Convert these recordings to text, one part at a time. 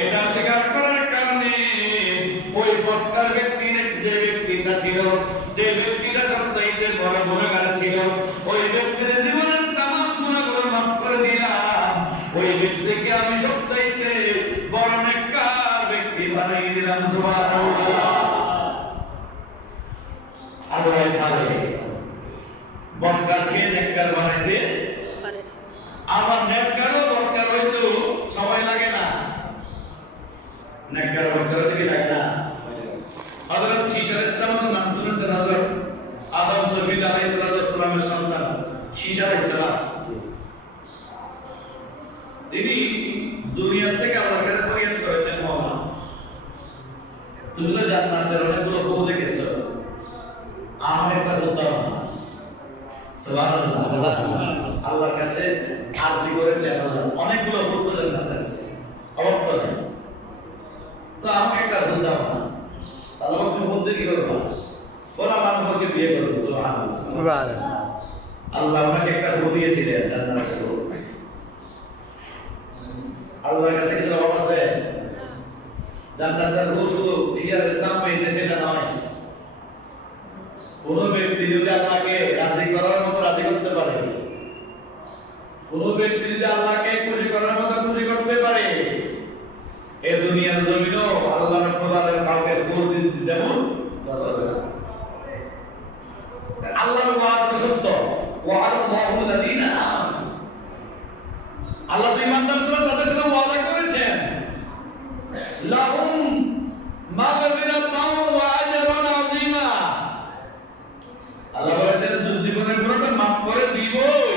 এটা স্বীকার করার কারণে ওই বক্তার ব্যক্তির যে ব্যক্তিটা ছিল, যে ব্যক্তিটা সবচাইতে বড় গুনাহগার ছিল, ওই ব্যক্তির জীবনের তামাম গুনাহগুলো মাফ করে দিলাম। ওই ব্যক্তিকে আমি সবচাইতে বড় নেককার ব্যক্তি বানিয়ে দিলাম। সুবহানাল্লাহ। আল্লাহ পারে বক্তাকে নেককার বানাইতে পারে। আবার নেককারও বক্তার হইতো সময় লাগে না। নেককার বক্তার হইতে কি লাগে না? হযরত ঈসা আলাইহিস সালামের নাম শুনেছেন? হযরত আদম সফিদ আলাইহিস সালামের সন্তান ঈসা আলাইহিস সালাম, তিনি দুনিয়া থেকে আল্লাহর কাছে ফরিয়াদ করেছেন, মাওলা তুমি তো জান্নাতের অনেকগুলো বউ রেখেছো, আমার একটা রূপ দাও না। সুবহানাল্লাহ। আল্লাহর কাছে আরজি করেছেন, আল্লাহ অনেকগুলো রূপ তো জান্নাতে আছে, অভাব তো নেই, তো আমাকে একটা রূপ দাও না। আল্লাহ তুমি বলতে কি করবা? বলা মানুষকে বিয়ে করবো। সুবহানাল্লাহ। আল্লাহ ওনাকে একটা রূপ দিয়েছিলেন জান্নাতের রূপ। আল্লাহর কাছে কিছু অভাব আছে? জান্নাতের রূপ শুধু ঈসা আলাইহিস সালাম পেয়েছে সেটা নয়। কোন ব্যক্তি যদি আল্লাহকে রাজি করার মতো রাজি করতে পারে, কোন ব্যক্তি যদি আল্লাহকে খুশি করার মতো খুশি করতে পারে, এই দুনিয়ার জমিনও আল্লাহ রাব্বুল আলামিন কাউকে ভুল দিতে দেবেন না। আল্লাহর ওয়াদা সত্য। ওয়া'আদাল্লাহু আল্লাযীনা আমানু, আল্লাহ তো ঈমানদাররা তাদের সাথে ওয়াদা করেছেন, লাহুম মাগফিরাতুন ওয়া আজরুন আযীমা। আল্লাহ বলেন জীবনের গুনাহটা মাফ করে দিবই,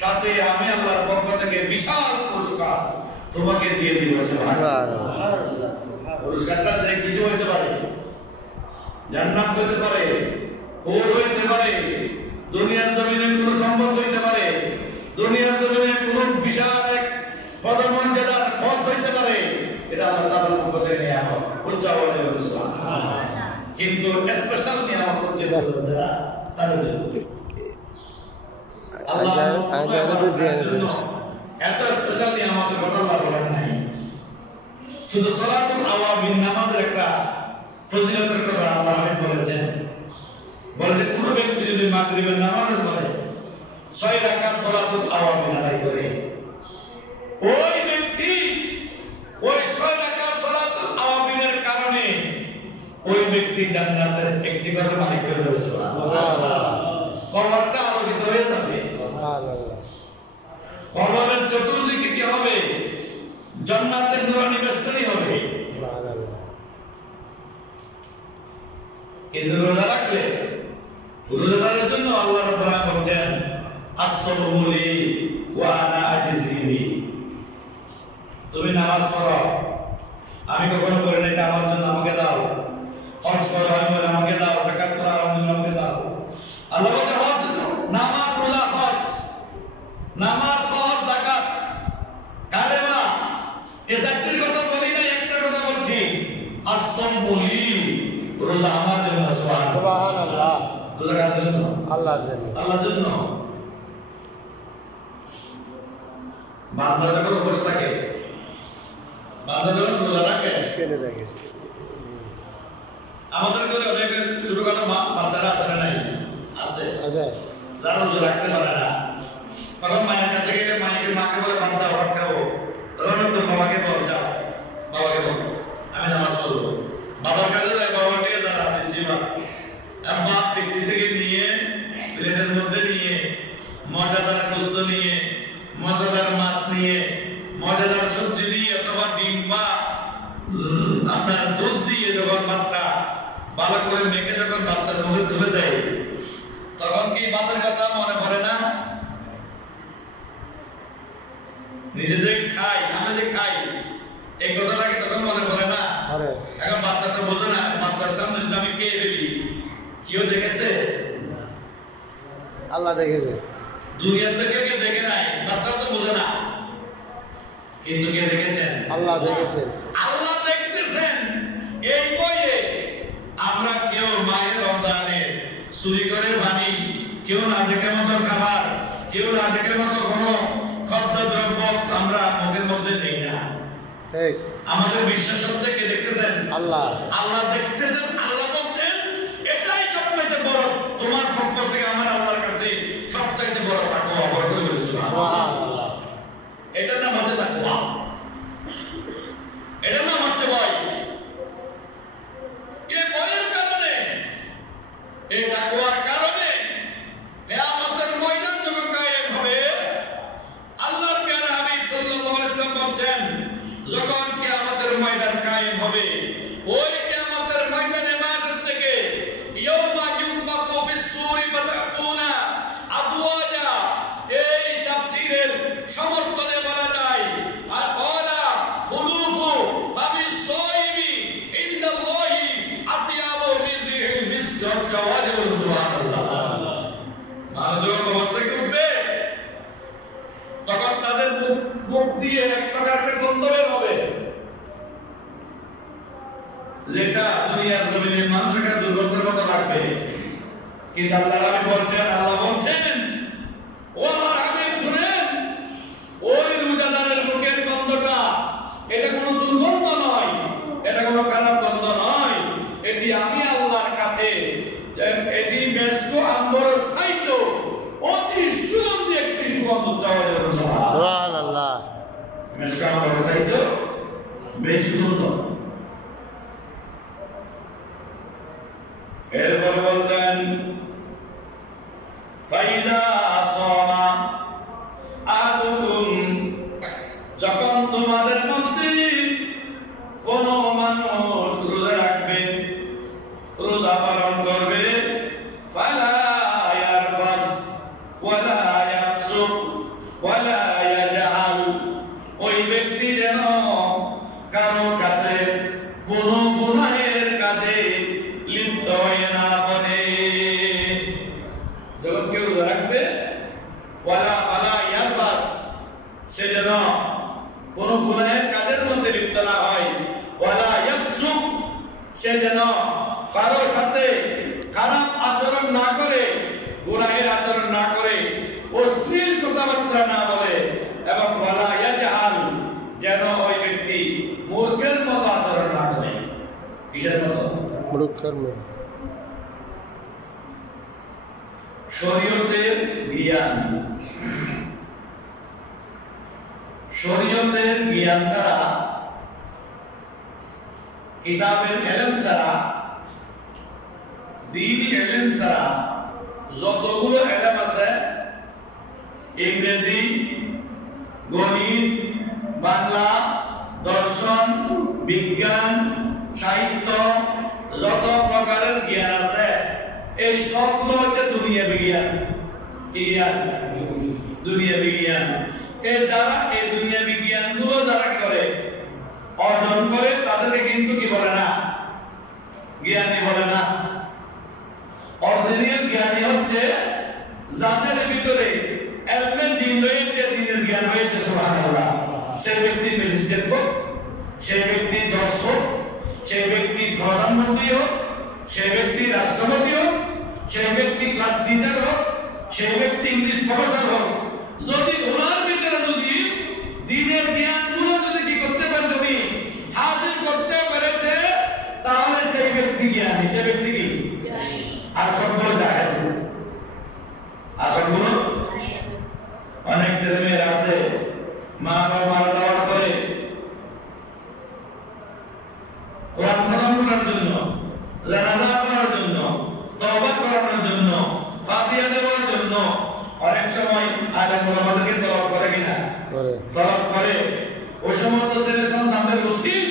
সাথে আমি আল্লাহর পক্ষ থেকে বিশাল পুরস্কার তোমাকে দিয়ে দিব। সুবহানাল্লাহ। পুরস্কারটা যে কিছু হইতে পারে, জান্নাত হইতে পারে, ওর হইতে পারে, দুনিয়ার জমিনে কোনো সম্পদ হইতে পারে, দুনিয়ার জমিনে কোনো বিশাল এক পদমর্যাদার পদ হইতে পারে, এটা আল্লাহ তাআলার পক্ষ থেকে নিয়ামত। উচ্চারণ হবে সুবহানাল্লাহ। কিন্তু স্পেশাল নিয়ামত হচ্ছে যারা তাদের জন্য। আল্লাহ এত স্পেশাল নিয়ামতের কথা আল্লাহ বলেন নাই। শুধু সালাতুল আওয়াবিন নামাজের একটা ফজিলতের কথা আল্লাহ বলেছেন। বলে যে কোন ব্যক্তি যদি মাগরিবের নামাজের পরে 6 রাকাত সালাতুল আওয়াবিন আদায় করে, ওই ব্যক্তি ওই 6 রাকাত সালাতুল আওয়াবিনের কারণে ওই ব্যক্তি জান্নাতের একটি ঘরের মালিক হয়ে যাবে। সুবহানাল্লাহ। কবরটা আলোকিত হয়ে যাবে। সুবহানাল্লাহ। কবরের চতুর্দিকে কি হবে? জান্নাতের নূরানি বেষ্টনী হবে। সুবহানাল্লাহ। কিন্তু রোজা রাখলে, রোজাদারের জন্য আল্লাহ রাব্বুল আলামিন বলেন as-sawmu li wa ana ajzi bihi। তুমি নামাজ পড়ো, আমি কখনো করি না, এটা আমার জন্য আমাকে দাও। হজ করো, আমাকে দাও। যাকাত করো, আমাকে দাও। আল্লাহ বলেন হজ, নামাজ, রোজা, হজ, নামাজ, হজ, যাকাত, কালেমা, এই চারটির কথা বলি না, একটা কথা বলছি, as-sawmu li, রোজা আমার জন্য। সুবহানাল্লাহ। রোজা কার জন্য? আল্লাহর জন্য। আল্লাহর জন্য। বান্দা যখন উপোস থাকে, বান্দা যখন রোজা রাখে, আমাদের ঘরে অনেক ছোটখাটো বাচ্চারা আসলে নাই, আছে যারা রোজা রাখতে পারে না, তখন মায়ের কাছে গেলে মাকে বলে বান্দা ভাত খাবো, তখন তো বাবাকে বল, যাও বাবাকে বল আমি নামাজ পড়বো। বাবার কাছে যায়, বাবাকে তারা দিচ্ছি ভাত দিচ্ছি থেকে নিয়ে প্লেটের মধ্যে নিয়ে মজাদার গোস্ত নিয়ে, মজাদার মাছ নিয়ে, মজাদার সবজি দিয়ে, অথবা ডিম বা আপনার দুধ দিয়ে যখন ভাতটা ভালো করে মেখে যখন বাচ্চার মুখে তুলে দেয়, তখন কি ভাতের কথা মনে পড়ে না? নিজে যে খাই, আমরা যে খাই, এই কথাটাকে তখন মনে পড়ে না? এখন বাচ্চা তো বোঝে না, বাচ্চার সামনে যদি আমি খেয়ে ফেলি, কেউ দেখেছে? আল্লাহ দেখেছে। দুনিয়ার থেকে কেউ দেখে নাই, বাচ্চা তো বোঝে না, কিন্তু কে দেখেছেন? আল্লাহ দেখেছেন। আল্লাহ দেখতেছেন। এই বইয়ে আমরা কেউ মায়ের রমজানে চুরি করে পানি, কেউ না দেখে মতো খাবার, কেউ না দেখে মতো কোনো খাদ্য দ্রব্য আমরা মুখের মধ্যে নেই না। আমাদের বিশ্বাস হচ্ছে কে দেখতেছেন? আল্লাহ। আল্লাহ দেখতেছেন। আল্লাহ বলতেন এটাই সবচেয়ে বড়, তোমার পক্ষ থেকে আমার আল্লাহর কাছে সবচেয়ে বড় তাকওয়া। বড় করে বলি সুবহানাল্লাহ। এটার নাম হচ্ছে তাকওয়া। এটার নাম হচ্ছে ভয়। এই ভয়ের কারণে, এই তাকওয়ার কারণে কিয়ামতের ময়দান যখন কায়েম হবে, আল্লাহর প্যারা হাবিব সাল্লাল্লাহু আলাইহি ওয়াসাল্লাম বলেন যখন কিয়ামতের ময়দান কায়েম হবে, ওই কিয়ামতের ময়দানে মাঝখান থেকে ইয়াউমা ইউনফাকু ফিস-সূরি ফাতাতুনা আফওয়াজা, এই তাফসীরের সমর্থনে বলা যায় আর ক্বালা খুলুফু ফাবিস-সাইমি ইনদাল্লাহি আতিয়াবু মিন রিহিল মিসক ওয়া সুবহানাল্লাহ। মানুষ কবর থেকে উঠবে তখন তাদের মুখ দিয়ে এক প্রকার গন্ধ বের হবে, যেটা দুনিয়ার জমিনে মানুষের দুর্গন্ধের মতো লাগবে। কিন্তু আল্লাহ বলছেন ও আমার হাবিব শুনেন, ওই রোজাদারের মুখের গন্ধটা এটা কোনো দুর্গন্ধ নয়, এটা কোনো খারাপ গন্ধ নয়, এটি আমি আল্লাহর কাছে এটি বেস্ট আম্বরের সাইতো অতি সুগন্ধি একটি সুগন্ধ। সুবহানাল্লাহ। বেস্ট আম্বরের সাইতো বেশ সুগন্ধ। এরপর বলতেন ফাইজা সামা আদুকুম, যখন তোমাদের মধ্যে কোন মানুষ রোজা রাখবে, রোজা পালন করবে, ফালা ইয়ারফাস ওয়ালা ইয়াফসুক ওয়ালা ইয়াজআল, ওই ব্যক্তি যেন কারো কাছে কোন গুনাহের কাজে লিপ্ত হয়ে না পড়ে। যখন কেউ রোজা রাখবে, ওয়ালা ইয়ারফাস, সে যেন কোন গুনাহের কাজের মধ্যে লিপ্ত না হয়, ওয়ালা ইয়াফসুক, সে যেন কারোর সাথে খারাপ আচরণ না করে, গুনাহের আচরণ না করে, অশ্লীল কথাবার্তা না বলে, এবং ওয়ালা ইয়াজআল, যেন ওই ব্যক্তি মূর্খের মতো আচরণ না করে। কিসের মতো? মূর্খের মতো। শরীয়তের জ্ঞান, শরীয়তের জ্ঞান ছাড়া, কিতাবের ইলম ছাড়া, দ্বীনি ইলম ছাড়া যতগুলো ইলম আছে, ইংরেজি, গণিত, বাংলা, দর্শন, বিজ্ঞান, সাহিত্য, যত প্রকারের জ্ঞান আছে, এই সবগুলো হচ্ছে দুনিয়া বিজ্ঞান। কি জ্ঞান? দুনিয়া বিজ্ঞান। এই যারা এই দুনিয়া বিজ্ঞান গুলো যারা করে অর্জন করে, তাদেরকে কিন্তু কি বলে না? জ্ঞানী বলে না। অরিজিনাল জ্ঞানী হচ্ছে যাদের ভিতরে ইলমে দ্বীন রয়েছে, দ্বীনের জ্ঞান রয়েছে। সুবহানাল্লাহ। সেই ব্যক্তি ম্যাজিস্ট্রেট হোক, সেই ব্যক্তি জজ হোক, সেই ব্যক্তি প্রধানমন্ত্রী হোক, সেই ব্যক্তি রাষ্ট্রপতি হোক, সেই ব্যক্তি ক্লাস টিচার হোক, সেই ব্যক্তি ইংলিশ প্রফেসর হোক, যদি ওনার ভিতরে যদি দ্বীনের জ্ঞানগুলো যদি কি করতে পারে, তুমি হাসিল করতে পেরেছে, তাহলে সেই ব্যক্তি জ্ঞানী। সেই ব্যক্তি কি? আর সবগুলো জাহেল। আর সবগুলো অনেক ছেলে মেয়েরা আছে মা বাবা মারা যাওয়ার পরে কোরআন খতম করার জন্য, জানাজা করার জন্য, তওবা করানোর জন্য, ফাতিহা দেওয়ার জন্য অনেক সময় আলেম ওলামাদেরকে তলব করে কিনা? তলব করে। ওই সমস্ত ছেলে সন্তানদের উচিত,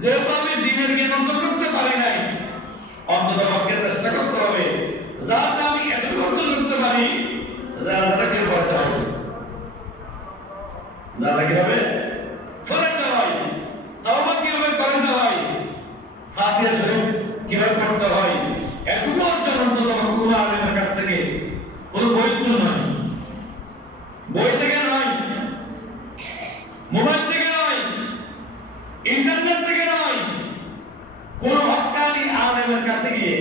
যেহেতু আমি দ্বীনের জ্ঞান অর্জন করতে পারি নাই, অন্তত পক্ষে চেষ্টা করতে হবে যাতে আমি এতটুকু অর্জন করতে পারি, জানাজাটাকে পড়তে হবে, জানাজা কিভাবে পড়তে হয়, তওবা কিভাবে করতে হয়, ফাতিহা শরীফ কিভাবে পড়তে হয়, এটুকু অর্জন অন্তত কোন আলেমের কাছ থেকে, কোন বই থেকে নয়, বই থেকে নয়, মোবাইল থেকে নয়, ইন্টারনেট থেকে নয়, কোন হক্কানি আলেমের কাছে গিয়ে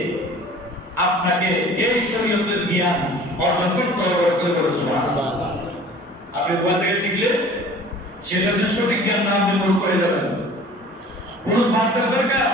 আপনাকে এই শরীয়তের জ্ঞান অর্জন করতে হবে। সুবহানাল্লাহ। আপনি কোথা থেকে শিখলে সেটা সঠিক জ্ঞান না, আপনি মূর্খ যাবেন। পুরুষ বাদ দরকার